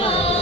어.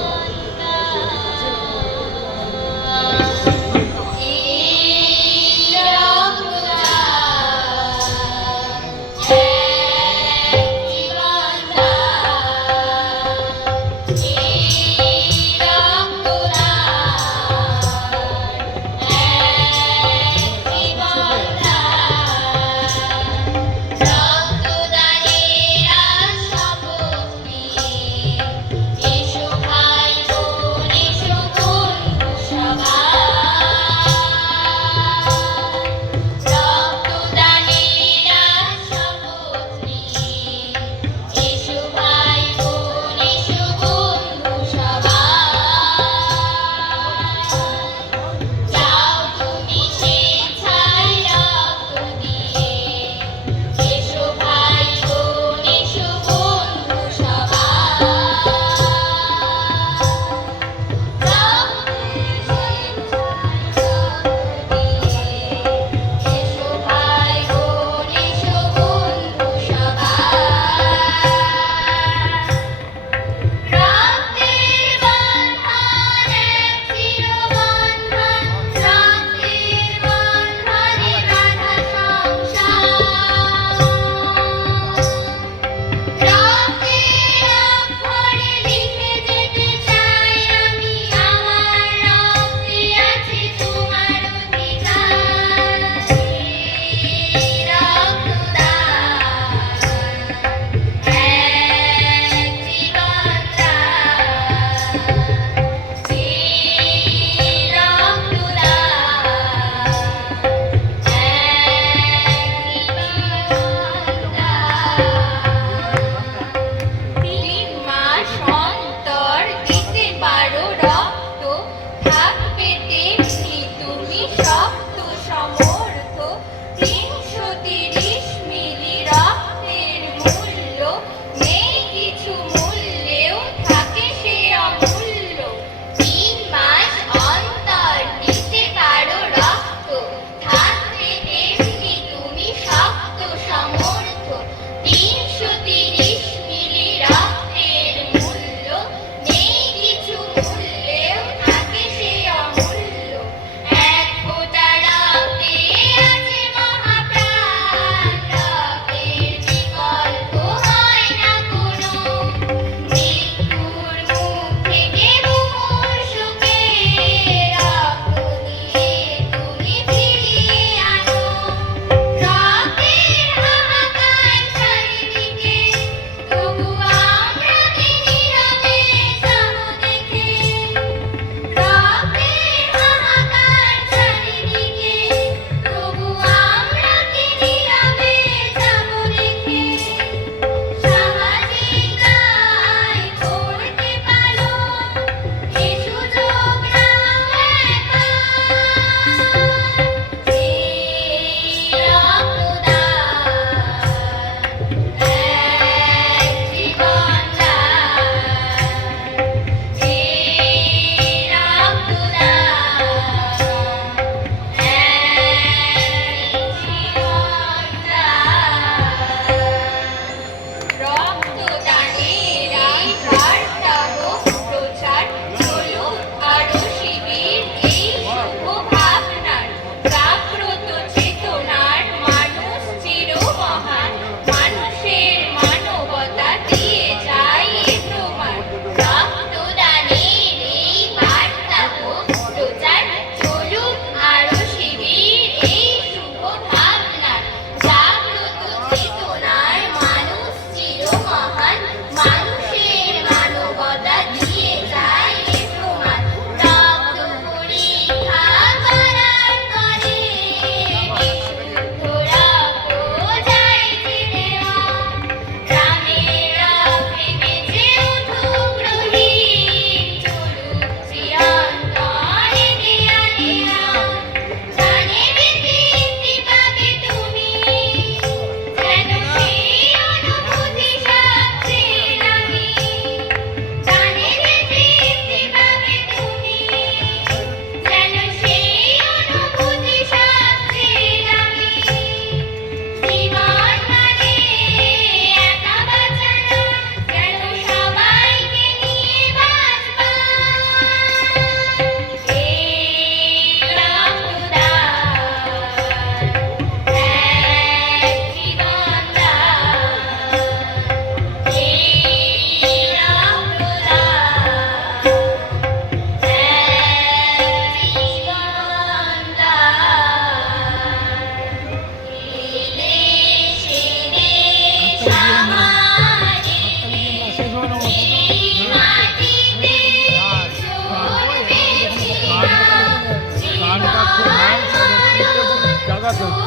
জায়গা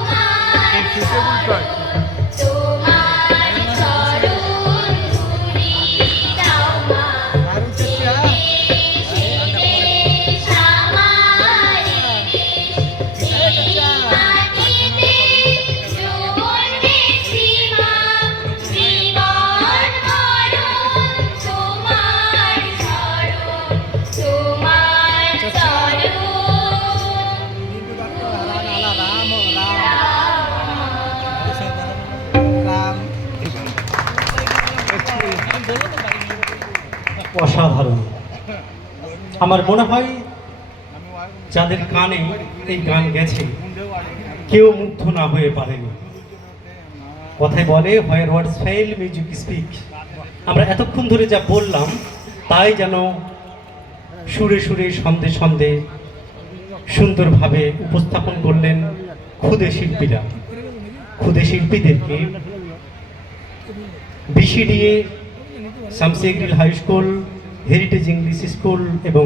অসাধারণ। আমার মনে হয় যাদের কানে এই গান গেছে, কেউ মুগ্ধ না হয়ে পারেনি। কথায় বলে where words fail music speak আমরা এতক্ষণ ধরে যা বললাম, তাই যেন সুরে সুরে সন্ধে সন্ধে সুন্দরভাবে উপস্থাপন করলেন ক্ষুদে শিল্পীরা। ক্ষুদে শিল্পীদেরকে BCDA শামসিগ্রিল high school heritage English school এবং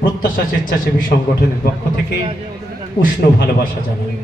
প্রত্যাশা স্বেচ্ছাসেবী সংগঠনের পক্ষ থেকে উষ্ণ ভালোবাসা জানাই।